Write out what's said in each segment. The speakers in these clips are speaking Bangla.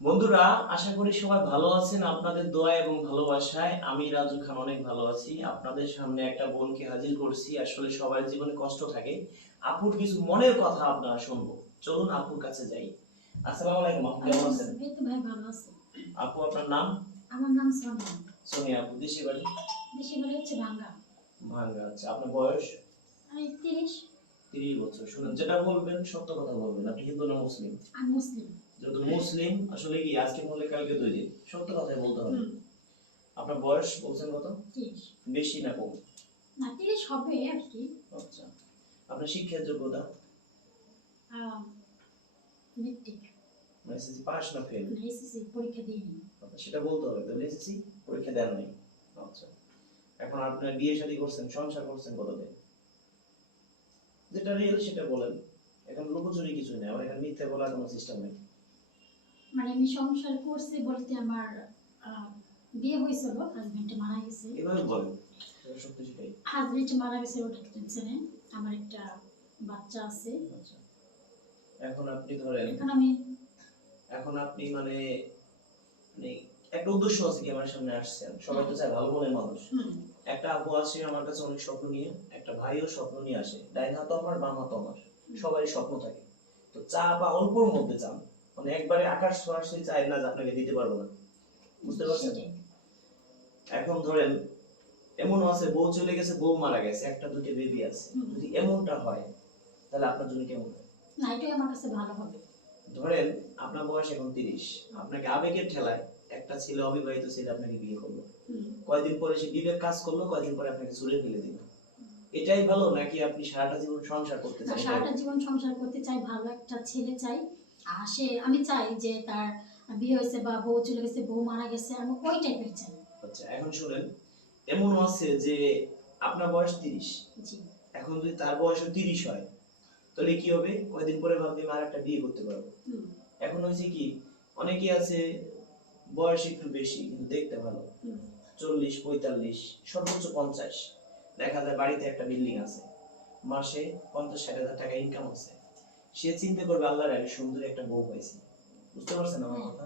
বন্ধুরা, আশা করি সবাই ভালো আছেন। আপনাদের দোয়া এবং ভালোবাসায় আমি রাজু খান অনেক ভালো আছি। আপনাদের সামনে একটা বোনকে হাজির করছি। আসলে সবার জীবনে কষ্ট থাকে। আপুর কিছু মনের কথা আপনারা শুনবো। চলুন আপুর কাছে যাই। আসসালামু আলাইকুম, আপু কেমন আছেন? এই তো ভাই ভালো আছি। আপু আপনার নাম? আমার নাম সোনিয়া। সোনিয়া আপু, দেশি বাড়ি? দেশি বাড়ি হচ্ছে ভাঙ্গা। ভাঙ্গা। আচ্ছা, আপনার বয়স? আমি 30। 30 বছর। শুনুন, যেটা বলবেন সত্য কথা বলবেন। আপনি হিন্দু না মুসলিম? আমি মুসলিম। যেহেতু মুসলিম, আসলে কি আজকে বললে কালকে 2 দিন, সত্য কথাই বলতে হবে। হুম। আপনার বয়স বলছেন কত? 30। বেশি না কম? না 30 হবে আর কি। আচ্ছা, আপনার শিক্ষার যোগ্যতা? মেট্রিক। এসএসসি পাস না ফেল? না এসএসসি পরীক্ষা দিইনি। আচ্ছা, সেটা বলতে হবে। তাহলে এসএসসি পরীক্ষা দেন নাই। আচ্ছা, এখন আপনার বিয়ে শাদী করছেন, সংসার করছেন কতদিন? যেটা রিয়েল সেটা বলেন। এখন লুকোচুরি কিছু নেই, আমার এখানে মিথ্যা বলার কোনো সিস্টেম নেই। মানে আমি সংসার করছি বলতে আমার বিয়ে হয়েছিল, হাজবেন্ড মারা গেছে। এভাবে বলেন, সত্যি সেটাই। হাজবেন্ড মারা গেছে, ওটা টেনশন নেই। আমার একটা বাচ্চা আছে। আচ্ছা, এখন আপনি ধরেন, এখন আপনি মানে মানে একটা উদ্দেশ্য আছে কি আমার সামনে আসছেন? সবাই তো চায় ভালো মনের মানুষ। একটা আপু আসে আমার কাছে অনেক স্বপ্ন নিয়ে, একটা ভাইও স্বপ্ন নিয়ে আসে। ডাইন হাতও আমার, বাম হাতও আমার, সবারই স্বপ্ন থাকে। তো চা বা অল্পর মধ্যে চান, মানে একবারে আকাশ সরাসরি চাই না যে আপনাকে দিতে পারবো না। বুঝতে পারছেন? এখন ধরেন এমনও আছে বউ চলে গেছে, বউ মারা গেছে, একটা দুটো বেবি আছে। যদি এমনটা হয় তাহলে আপনার জন্য কেমন হয়? না এটাই আমার কাছে ভালো হবে। ধরেন আপনার বয়স এখন 30, আপনাকে আবেগের ঠেলায় একটা ছেলে, অবিবাহিত ছেলে আপনাকে বিয়ে করলো। কয়দিন পরে সে বিবেক কাজ করলো, কয়দিন পরে আপনাকে ছুড়ে ফেলে দিল। এটাই ভালো নাকি আপনি সারাটা জীবন সংসার করতে চান? সারাটা জীবন সংসার করতে চাই, ভালো একটা ছেলে চাই। আর আমি চাই যে তার বিয়ে হয়েছে বা বউ চলে গেছে, বউ মারা গেছে, আমি ওই টাইপের চাই। আচ্ছা, এখন শুনেন, এমন আছে যে আপনার বয়স 30, জি। এখন যদি তার বয়স 30 হয় তাহলে কি হবে? কয়দিন পরে ভাববে আর একটা বিয়ে করতে পারবো। এখন হয়েছে কি, অনেকেই আছে বয়স একটু বেশি কিন্তু দেখতে ভালো, 40 45 সর্বোচ্চ 50, দেখা যায় বাড়িতে একটা বিল্ডিং আছে, মাসে 50-60 হাজার টাকা ইনকাম আছে। সে চিন্তা করবে আল্লাহর আমি সুন্দর একটা বউ পাইছি। বুঝতে পারছেন আমার কথা?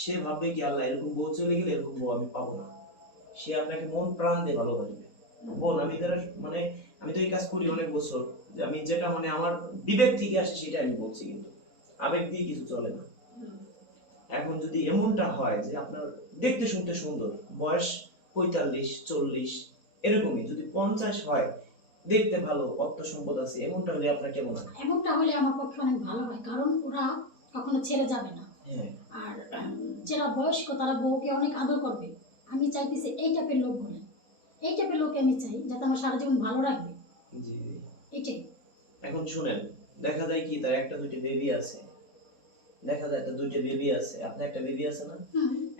সে ভাববে কি আল্লাহ এরকম বউ চলে গেলে এরকম বউ আমি পাবো না। সে আপনাকে মন প্রাণ দিয়ে ভালোবাসবে। বোন, আমি যারা মানে আমি তো এই কাজ করি অনেক বছর, যে আমি যেটা মানে আমার বিবেক থেকে আসে সেটা আমি বলছি, কিন্তু আবেগ দিয়ে কিছু চলে না। এখন যদি এমনটা হয় যে আপনার দেখতে শুনতে সুন্দর, বয়স 45 40 এরকমই, যদি 50 হয়, দেখতে ভালো, অর্থ সম্পদ আছে, এমনটা হলে আপনার কেমন হয়? এমনটা হলে আমার পক্ষে অনেক ভালো হয়, কারণ ওরা কখনো ছেড়ে যাবে না। আর যারা বয়স্ক তারা বউকে অনেক আদর করবে। আমি চাইতেছি এই টাইপের লোক হলে, এই টাইপের লোক আমি চাই যাতে আমার সারা জীবন ভালো রাখবে। জি। এটাই। এখন শুনেন, দেখা যায় কি তার একটা দুটো বেবি আছে, দেখা যায় একটা দুইটা বেবি আছে, আপনার একটা বেবি আছে না?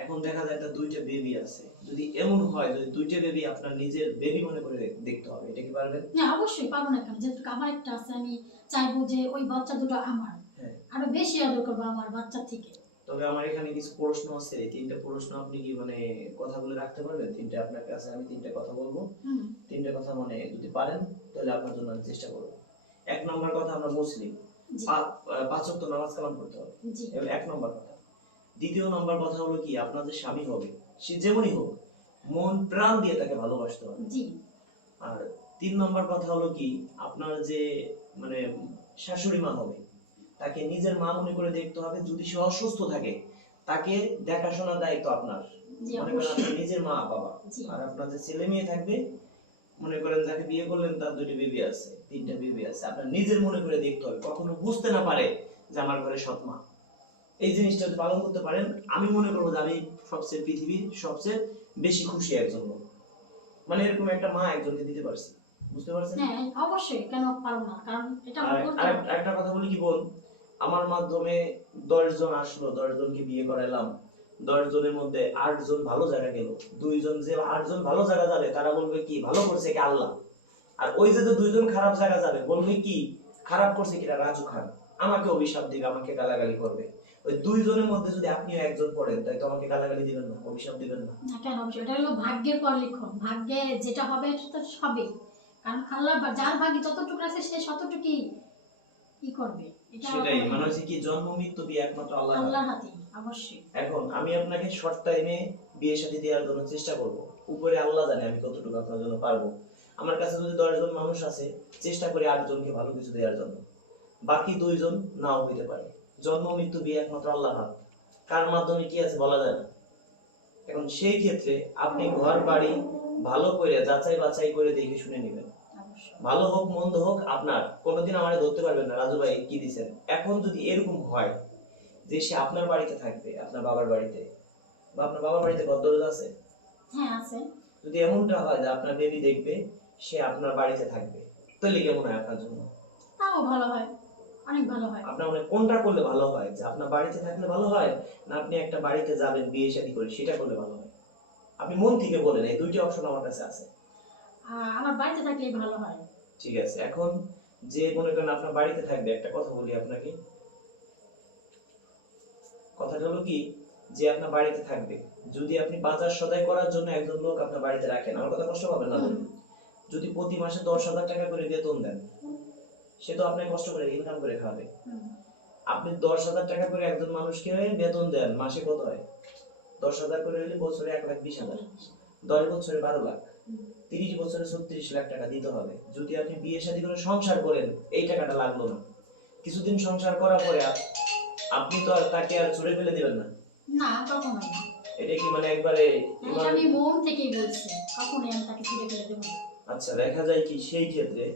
এখন দেখা যায় একটা দুইটা বেবি আছে। যদি এমন হয় যদি দুইটা বেবি আপনার নিজের বেবি মনে করে দেখতে হবে, এটা কি পারবেন? না অবশ্যই পারবো না কেন, যেহেতু আমার একটা আছে, আমি চাইবো যে ওই বাচ্চা দুটো আমার, আরো বেশি আদর করবো আমার বাচ্চা থেকে। তবে আমার এখানে কিছু প্রশ্ন আছে, এই 3টা প্রশ্ন আপনি কি মানে কথা বলে রাখতে পারবেন? 3টা আপনার কাছে আমি 3টা কথা বলবো, 3টা কথা মানে যদি পারেন তাহলে আপনার জন্য আমি চেষ্টা করব। 1 নম্বর কথা, আমরা মুসলিম, 5 ওয়াক্ত নামাজ কালাম করতে হবে, এবার 1 নম্বর কথা। দ্বিতীয় নম্বর কথা হলো কি, আপনার যে স্বামী হবে সে যেমনই হোক মন প্রাণ দিয়ে তাকে ভালোবাসতে হবে। আর 3 নম্বর কথা হলো কি, আপনার যে মানে শাশুড়ি মা হবে তাকে নিজের মা মনে করে দেখতে হবে। যদি সে অসুস্থ থাকে তাকে দেখাশোনার দায়িত্ব আপনার, মনে করেন আপনার নিজের মা বাবা। আর আপনার যে ছেলে মেয়ে থাকবে, মনে করেন যাকে বিয়ে করলেন তার 2টি বেবি আছে, 3টা বেবি আছে, আপনার নিজের মনে করে দেখতে হবে, কখনো বুঝতে না পারে যে আমার ঘরে সৎ মা। এই জিনিসটা যদি পালন করতে পারেন, আমি মনে করবো যে আমি সবচেয়ে পৃথিবীর সবচেয়ে বেশি খুশি একজন লোক, মানে এরকম একটা মা একজনকে দিতে পারছি। বুঝতে পারছেন? হ্যাঁ অবশ্যই, কেন পারবো না, কারণ এটা একটা কথা বলি কি বোন, আমার মাধ্যমে 10 জন আসলো, 10 জনকে বিয়ে করাইলাম, 10 জনের মধ্যে 8 জন ভালো জায়গা গেল। 2 জন যে 8 জন ভালো জায়গা যাবে তারা বলবে কি ভালো করছে কি আল্লাহ, আর ওই যে 2 জন খারাপ জায়গা যাবে বলবে কি খারাপ করছে কিরা রাজু খান, আমাকে অভিশাপ দিবে, আমাকে গালাগালি করবে। ওই 2 জনের মধ্যে যদি আপনিও একজন পড়েন তাই তো আমাকে গালাগালি দিবেন না, অভিশাপ দিবেন না? না কেন অবশ্যই, এটা হলো ভাগ্যের পর লিখন, ভাগ্যে যেটা হবে সেটা হবে, কারণ আল্লাহ যার ভাগ্যে যতটুকু আছে সে ততটুকুই কি করবে, এটা সেটাই মানে হচ্ছে কি জন্ম মৃত্যু দিয়ে একমাত্র আল্লাহর হাতে। অবশ্যই। এখন আমি আপনাকে শর্ট টাইমে বিয়ে শাদী দেওয়ার জন্য চেষ্টা করব, উপরে আল্লাহ জানে আমি কতটুকু আপনার জন্য পারবো। আমার কাছে যদি 10 জন মানুষ আছে, চেষ্টা করি 8 জনকে ভালো কিছু দেওয়ার জন্য, বাকি 2 জন নাও হইতে পারে। জন্ম মৃত্যু বিয়ে একমাত্র আল্লাহর হাত, কার মাধ্যমে কি আছে বলা যায় না। এখন সেই ক্ষেত্রে আপনি ঘর বাড়ি ভালো করে যাচাই বাছাই করে দেখে শুনে নেবেন। অবশ্যই। ভালো হোক মন্দ হোক, আপনার কোনোদিন আমারে ধরতে পারবেন না রাজু ভাই কি দিছেন। এখন যদি এরকম হয় যে সে আপনার বাড়িতে থাকবে, আপনার বাবার বাড়িতে, বা আপনার বাবার বাড়িতে ঘর দরজা আছে, হ্যাঁ আছে। যদি এমনটা হয় যে আপনার বেবি দেখবে সে আপনার বাড়িতে থাকবে, তাহলে কেমন হয় আপনার জন্য? তাও ভালো হয়, অনেক ভালো হয়। আপনার মানে কোনটা করলে ভালো হয়, যে আপনার বাড়িতে থাকলে ভালো হয়, না আপনি একটা বাড়িতে যাবেন বিয়ে শাদী করে সেটা করলে ভালো হয়? আপনি মন থেকে বলেন, এই দুইটা অপশন আমার কাছে আছে। আমার বাড়িতে থাকলেই ভালো হয়। ঠিক আছে, এখন যে মনে করেন আপনার বাড়িতে থাকবে, একটা কথা বলি আপনাকে, কথাটা হলো কি, যে আপনার বাড়িতে থাকবে, যদি আপনি বাজার সদাই করার জন্য একজন লোক আপনার বাড়িতে রাখেন, আমার কথা কষ্ট পাবেন না বলুন, যদি প্রতি মাসে 10,000 টাকা করে বেতন দেন, সে তো আপনাকে কষ্ট করে ইনকাম করে খাবে। আপনি 10,000 টাকা করে একজন মানুষকে বেতন দেন, মাসে কত হয়? 10,000 করে হলে বছরে 1,20,000, 10 বছরে 12 লাখ, 30 বছরে 36 লাখ টাকা দিতে হবে। যদি আপনি বিয়ে শাদী করে সংসার করেন, এই টাকাটা লাগলো না। কিছুদিন সংসার করার পরে আপনি তো আর তাকে আর ছুড়ে ফেলে দিবেন না। না, কখনোই না। এটা কি মানে একবারে এটা আমি মন থেকেই বলছি, কখনোই আমি তাকে ছেড়ে ফেলে দেব না। আচ্ছা, দেখা যায় কি সেই ক্ষেত্রে,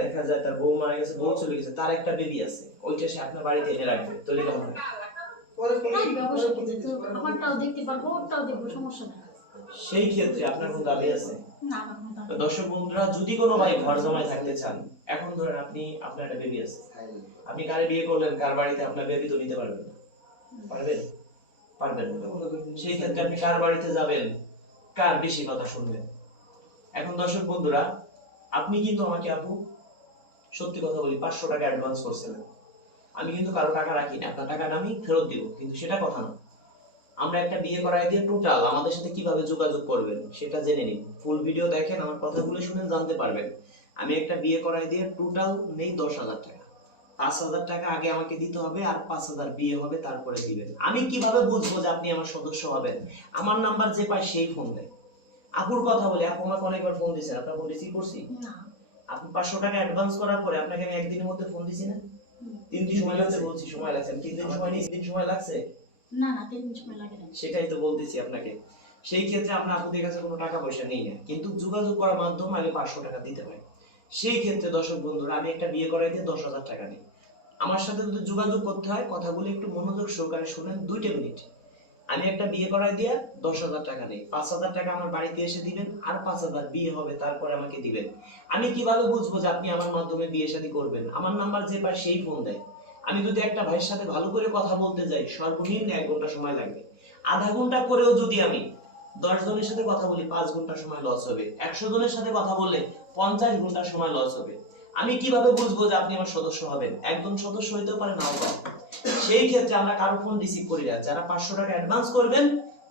দেখা যায় তার বউ মারা গেছে, বউ চলে গেছে, তার একটা বেবি আছে, ওইটা সে আপনার বাড়িতে এনে রাখবে, তাহলে কেমন হয়? রাখবে অবশ্যই, কিন্তু আমারটাও দেখতে পারবো, ওরটাও দেখবো, সমস্যা নেই। সেই ক্ষেত্রে আপনার কোনো দাবি আছে? না, আমার কোনো দাবি তো নেই। দর্শক বন্ধুরা, যদি কোনো ভাই ঘর জমায় থাকতে চান, এখন ধরেন আপনি, আপনার একটা বেবি আছে, আপনি কারে বিয়ে করলেন, কার বাড়িতে আপনার বেবি তো নিতে পারবেন না, পারবেন? পারবেন না। সেই ক্ষেত্রে আপনি কার বাড়িতে যাবেন, কার বেশি কথা শুনবেন? এখন দর্শক বন্ধুরা, আপনি কিন্তু আমাকে আপু, সত্যি কথা বলি, 500 টাকা অ্যাডভান্স করছিলেন। আমি কিন্তু কারো টাকা রাখি না, আপনার টাকাটা আমি ফেরত দিব, কিন্তু সেটা কথা না। আমরা একটা বিয়ে করাই দিয়ে টোটাল আমাদের সাথে কিভাবে যোগাযোগ করবেন সেটা জেনে নিন। ফুল ভিডিও দেখেন, আমার কথাগুলো শুনেন, জানতে পারবেন। আমি একটা বিয়ে করাই দিয়ে টোটাল নেই 10,000 টাকা। 5,000 টাকা আগে আমাকে দিতে হবে, আর 5,000 বিয়ে হবে তারপরে দিবেন। আমি কিভাবে বুঝবো যে আপনি আমার সদস্য হবেন? আমার নাম্বার যে পায় সেই ফোন দেয়। আপুর কথা বলি, আপু আমাকে অনেকবার ফোন দিয়েছেন, আপনার ফোন রিসিভ করছি? না। আপনি 500 টাকা অ্যাডভান্স করার পরে আপনাকে আমি একদিনের মধ্যে ফোন দিছি না? 3 দিন সময় লাগছে বলছি, সময় লাগছে, 3 দিন সময় নেই, 3 দিন সময় লাগছে। না না, 3 দিন সময় লাগে না। সেটাই তো বলতেছি আপনাকে। সেই ক্ষেত্রে আপনার আপুদের কাছে কোনো টাকা পয়সা নেই না, কিন্তু যোগাযোগ করার মাধ্যমে আগে 500 টাকা দিতে হয়। সেই ক্ষেত্রে দর্শক বন্ধুরা, আমি একটা বিয়ে করাই দিয়ে 10,000 টাকা নিই। আমার সাথে যদি যোগাযোগ করতে হয়, কথাগুলো একটু মনোযোগ সহকারে শুনেন, 2টা মিনিট। আমি একটা বিয়ে করাই দিয়ে 10,000 টাকা নেই, 5,000 টাকা আমার বাড়িতে এসে দিবেন, আর 5,000 বিয়ে হবে তারপরে আমাকে দিবেন। আমি কিভাবে বুঝবো যে আপনি আমার মাধ্যমে বিয়ে শাদী করবেন? আমার নাম্বার যে পায় সেই ফোন দেয়। আমি যদি একটা ভাইয়ের সাথে ভালো করে কথা বলতে যাই, সর্বনিম্ন 1 ঘন্টা সময় লাগবে। আধা ঘন্টা করেও যদি আমি 10 জনের সাথে কথা বলি, 5 ঘন্টা সময় লস হবে। 100 জনের সাথে কথা বললে 50 ঘন্টা সময় লস হবে। আমি কিভাবে বুঝবো যে আপনি আমার সদস্য হবেন? একজন সদস্য হইতেও পারে, নাও পারে। সেই ক্ষেত্রে আমরা কারো ফোন রিসিভ করি না। যারা 500 টাকা অ্যাডভান্স করবেন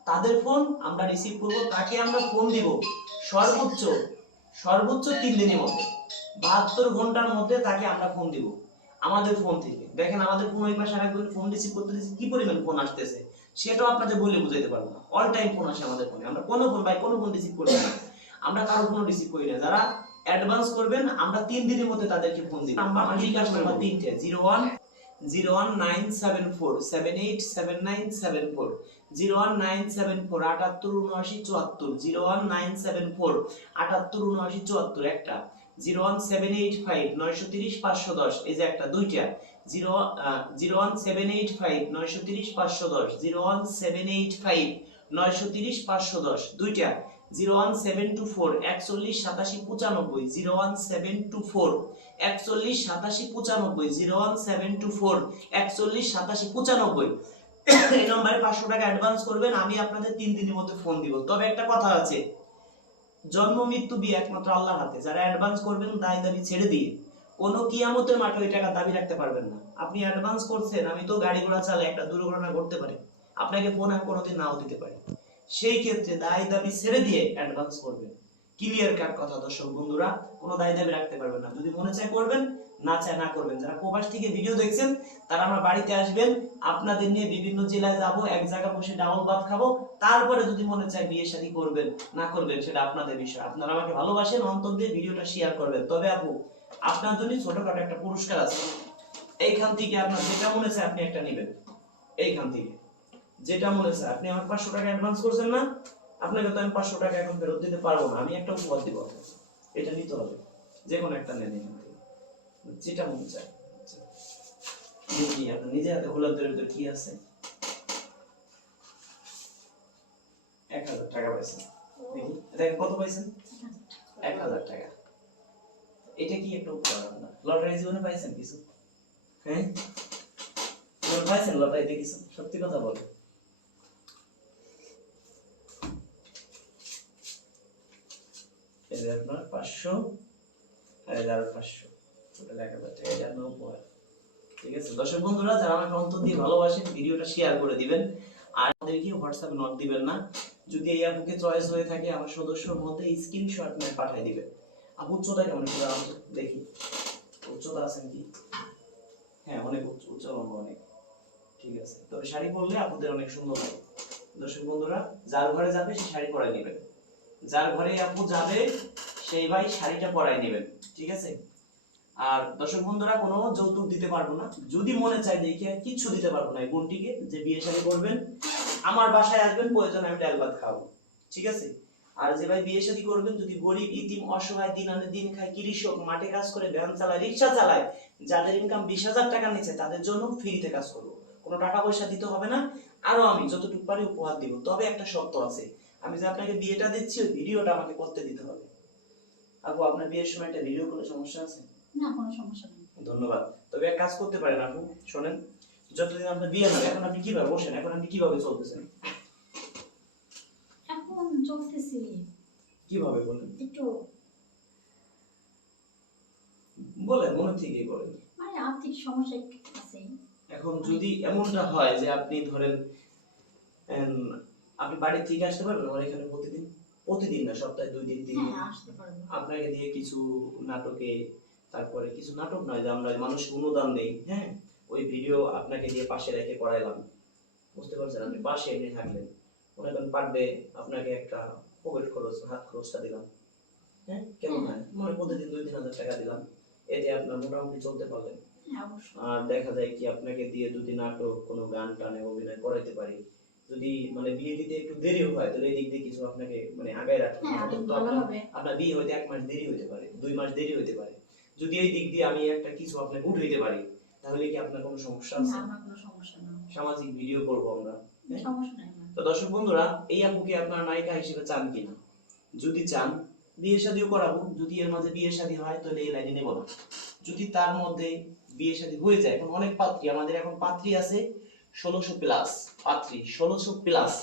তাদের ফোন আমরা রিসিভ করব, তাকে আমরা ফোন দিব সর্বোচ্চ সর্বোচ্চ 3 দিনের মধ্যে, 72 ঘন্টার মধ্যে তাকে আমরা ফোন দিব আমাদের ফোন থেকে। দেখেন আমাদের ফোন ওই পাশে আরেকজন ফোন রিসিভ করতেছে, কি পরিমাণ ফোন আসতেছে সেটাও আপনাদের বলে বুঝাইতে পারবো না। অল টাইম ফোন আসে আমাদের ফোনে, আমরা কোনো ফোন রিসিভ করি না। আমরা কারো ফোন রিসিভ করি না। যারা অ্যাডভান্স করবেন আমরা 3 দিনের মধ্যে তাদেরকে ফোন দিব। আমার বিকাশ নাম্বার 3টে, 01974 01974 একটা, 01785930510, এই যে একটা, দুইটা, 01785930510, 01785930510, দুইটা, 01724 41 87 95, 01724 41 87 95, 01724 41 87 95। এই নম্বরে 500 টাকা অ্যাডভান্স করবেন, আমি আপনাদের 3 দিনের মধ্যে ফোন দিব। তবে একটা কথা আছে, জন্ম মৃত্যু বিয়ে একমাত্র আল্লাহর হাতে। যারা অ্যাডভান্স করবেন দায় দাবি ছেড়ে দিয়ে কোনো কিয়ামতের মাঠে ওই টাকা দাবি রাখতে পারবেন না। আপনি অ্যাডভান্স করছেন, আমি তো গাড়ি ঘোড়া চালাই, একটা দুর্ঘটনা ঘটতে পারে, আপনাকে ফোন আমি কোনোদিন নাও দিতে পারি। সেই ক্ষেত্রে দায় দাবি ছেড়ে দিয়ে অ্যাডভান্স করবেন। ক্লিয়ার কাট কথা দর্শক বন্ধুরা, কোনো দায় দাবি রাখতে পারবেন না। যদি মনে চায় করবেন, না চায় না করবেন। যারা প্রবাস থেকে ভিডিও দেখছেন তারা আমার বাড়িতে আসবেন, আপনাদের নিয়ে বিভিন্ন জেলায় যাব, এক জায়গায় বসে ডাউল ভাত খাবো, তারপরে যদি মনে চায় বিয়ে শাদী করবেন না করবেন সেটা আপনাদের বিষয়। আপনারা আমাকে ভালোবাসেন, অন্তর দিয়ে ভিডিওটা শেয়ার করবেন। তবে আপু আপনার জন্য ছোটখাটো একটা পুরস্কার আছে, এইখান থেকে আপনার যেটা মনে চায় আপনি একটা নেবেন। এইখান থেকে যেটা মনে চায়, আপনি আমার 500 টাকা অ্যাডভান্স করছেন না, আপনাকে তো আমি 500 টাকা এখন ফেরত দিতে পারবো না, আমি একটা উপহার দিব আপনাকে, এটা নিতে হবে। যে কোনো একটা নেন এখান থেকে, যেটা মনে চায়। আচ্ছা, দেখি আপনার নিজে হাতে গোলাপদের ভিতরে কি আছে। 1000 টাকা পাইছেন, দেখি দেখেন কত পাইছেন, 1000 টাকা। এটা কি একটা উপহার আপনার? লটারি জীবনে পাইছেন কিছু? হ্যাঁ পাইছেন লটারিতে কিছু? সত্যি কথা বলো। এই যে আপনার 500 আর 1500, টোটাল 1000 টাকা, এটা আপনার উপহার। ঠিক আছে দর্শক বন্ধুরা, যারা আমাকে অন্তর দিয়ে ভালোবাসেন ভিডিওটা শেয়ার করে দিবেন, আর আমাদেরকে হোয়াটসঅ্যাপে নক দিবেন না। যদি এই আপুকে চয়েস হয়ে থাকে আমার সদস্যর মধ্যে স্ক্রিনশট নিয়ে পাঠিয়ে দিবেন। আপু উচ্চতা কেমন একটু জানান তো দেখি, উচ্চতা আছেন কি? হ্যাঁ অনেক উচ্চ লম্বা অনেক। ঠিক আছে, তবে শাড়ি পরলে আপুদের অনেক সুন্দর লাগে। দর্শক বন্ধুরা, যার ঘরে যাবে সে শাড়ি পরাই নেবেন, যার ঘরে আপু যাবে সেই ভাই শাড়িটা পরাই নেবেন। ঠিক আছে, আর দর্শক বন্ধুরা কোনো যৌতুক দিতে পারবো না, যদি মনে চায় দেখে কিচ্ছু দিতে পারবো না এই বোনটিকে যে বিয়ে শাদী করবেন, আমার বাসায় আসবেন, প্রয়োজন আমি ডাল ভাত খাবো। ঠিক আছে, আর যে ভাই বিয়ে শাদী করবেন, যদি গরিব ইতিম অসহায় দিন আনে দিন খায় কৃষক মাঠে কাজ করে ভ্যান চালায় রিক্সা চালায়, যাদের ইনকাম 20,000 টাকা নিচে, তাদের জন্য ফ্রিতে কাজ করবো, কোনো টাকা পয়সা দিতে হবে না, আরো আমি যতটুকু পারি উপহার দিব। তবে একটা শর্ত আছে, আমি যে আপনাকে বিয়েটা দিচ্ছি ওই ভিডিওটা আমাকে করতে দিতে হবে। আপু আপনার বিয়ের সময় একটা ভিডিও করলে সমস্যা আছে? না, কোনো সমস্যা নেই। ধন্যবাদ। তবে এক কাজ করতে পারেন আপু, শোনেন, যতদিন আপনার বিয়ে হবে এখন আপনি কিভাবে বসেন, এখন আপনি কিভাবে চলতেছেন? এখন চলতেছি কিভাবে বলেন, একটু, বলেন মনে থেকেই বলেন। মানে আর্থিক সমস্যা একটু আছে। এখন যদি এমনটা হয় যে আপনি ধরেন আপনি বাড়ি থেকে আসতে পারবেন আমার এখানে প্রতিদিন? প্রতিদিন না, সপ্তাহে 2 দিন 3 দিন হ্যাঁ, আসতে পারবো। আপনাকে দিয়ে কিছু নাটকে, তারপরে কিছু নাটক নয় যে আমরা মানুষকে অনুদান দেই, হ্যাঁ ওই ভিডিও আপনাকে দিয়ে পাশে রেখে করাইলাম, বুঝতে পারছেন? আপনি পাশে এমনি থাকলেন, মনে করেন পার ডে আপনাকে একটা পকেট খরচ হাত খরচটা দিলাম, হ্যাঁ কেমন হয়, মানে প্রতিদিন 2-3 হাজার টাকা দিলাম, এতে আপনার মোটামুটি চলতে পারলেন। হ্যাঁ, অবশ্যই। আর দেখা যায় কি আপনাকে দিয়ে যদি নাটক কোনো গান টানে অভিনয় করাইতে পারি, যদি মানে বিয়ে দিতে একটু দেরি হয় তাহলে এই দিক দিয়ে কিছু আপনাকে মানে আগায় রাখতে হ্যাঁ, হবে। অনেক তো ভালো হবে। আপনার বিয়ে হইতে 1 মাস দেরি হইতে পারে, 2 মাস দেরি হইতে পারে, যদি এই দিক দিয়ে আমি একটা কিছু আপনাকে উঠাইতে পারি তাহলে কি আপনার কোনো সমস্যা না, আছে? আমার কোনো সমস্যা না। সামাজিক ভিডিও করব আমরা, হ্যাঁ? সমস্যা নাই আমার। তো দর্শক বন্ধুরা, এই আপুকে আপনার নায়িকা হিসেবে চান কিনা? যদি চান বিয়ে শাদীও করাবো, যদি এর মাঝে বিয়ে শাদী হয় তাহলে এই লাইনে নেব না। যদি তার মধ্যে বিয়ে শাদী হয়ে যায়, এখন অনেক পাত্রী আমাদের, এখন পাত্রী আছে 1600 প্লাস, পাত্রী 1600 প্লাস,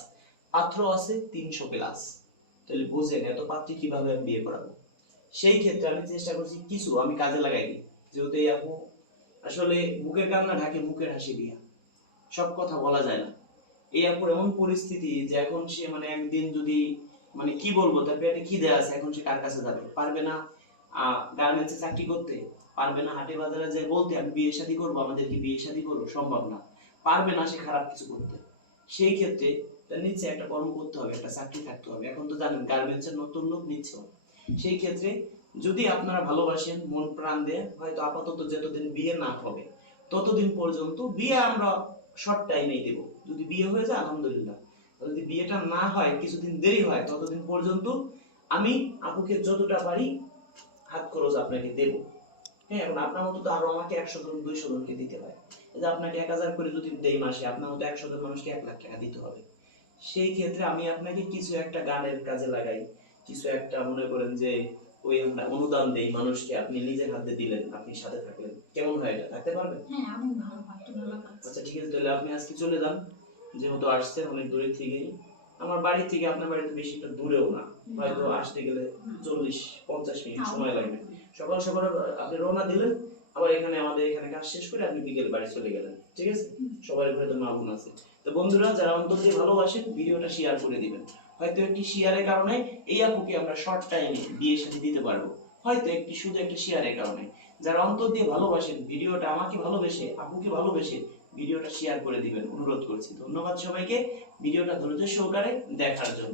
পাত্র আছে 300 প্লাস, তাহলে বুঝেন এত পাত্রী কিভাবে আমি বিয়ে করাবো। সেই ক্ষেত্রে আমি চেষ্টা করছি কিছু আমি কাজে লাগাই দিই, যেহেতু এই আপু আসলে বুকের কান্না ঢাকে মুখের হাসি দিয়া, সব কথা বলা যায় না। এই আপুর এমন পরিস্থিতি যে এখন সে মানে একদিন যদি মানে কি বলবো, তার পেটে খিদে আছে, এখন সে কার কাছে যাবে? পারবে না গার্মেন্টসে চাকরি করতে, পারবে না হাটে বাজারে যায় বলতে আমি বিয়ে শাদী করবো, আমাদেরকে বিয়ে শাদী করবো, সম্ভব না, পারবে না সে খারাপ কিছু করতে। সেই ক্ষেত্রে তার নিচে একটা কর্ম করতে হবে, একটা চাকরি থাকতে হবে। এখন তো জানেন গার্মেন্টসের নতুন লোক নিচ্ছে। সেই ক্ষেত্রে যদি আপনারা ভালোবাসেন মন প্রাণ দিয়ে, হয়তো আপাতত যতদিন বিয়ে না হবে ততদিন পর্যন্ত বিয়ে আমরা শর্ট টাইমেই দেব, যদি বিয়ে হয়ে যায় আলহামদুলিল্লাহ, যদি বিয়েটা না হয় কিছুদিন দেরি হয় ততদিন পর্যন্ত আমি আপুকে যতটা পারি হাত খরচ আপনাকে দেব। হ্যাঁ, এখন আপনার মতো তো আরো আমাকে 100 জন 200 জনকে দিতে হয়, যে আপনাকে 1000 করে যদি দেই মাসে, আপনার মতো 100 জন মানুষকে 1 লাখ টাকা দিতে হবে। সেই ক্ষেত্রে আমি আপনাকে কিছু একটা গানের কাজে লাগাই, কিছু একটা মনে করেন যে ওই আমরা অনুদান দেই মানুষকে, আপনি নিজের হাতে দিলেন, আপনি সাথে থাকলেন, কেমন হয় এটা? থাকতে পারবেন? হ্যাঁ, অনেক ভালো হয়, একটু ভালো লাগছে। আচ্ছা ঠিক আছে, তাহলে আপনি আজকে চলে যান, যেহেতু আসছেন অনেক দূরে থেকেই, আমার বাড়ি থেকে আপনার বাড়িতে বেশি একটা দূরেও না, হয়তো আসতে গেলে 40-50 মিনিট সময় লাগবে। সকাল সকাল আপনি রওনা দিলেন, আবার এখানে আমাদের এখানে কাজ শেষ করে আপনি বিকেল বাড়ি চলে গেলেন। ঠিক আছে, সবার ঘরে তো মা বোন আছে। তো বন্ধুরা, যারা অন্তর দিয়ে ভালোবাসেন ভিডিওটা শেয়ার করে দিবেন, হয়তো একটি শেয়ারের কারণে এই আপুকে আমরা শর্ট টাইমে বিয়ে শাদী দিতে পারবো, হয়তো একটি শুধু একটা শেয়ারের কারণে। যারা অন্তর দিয়ে ভালোবাসেন ভিডিওটা, আমাকে ভালোবেসে, আপুকে ভালোবেসে ভিডিওটা শেয়ার করে দিবেন অনুরোধ করছি। ধন্যবাদ সবাইকে ভিডিওটা ধৈর্য সহকারে দেখার জন্য।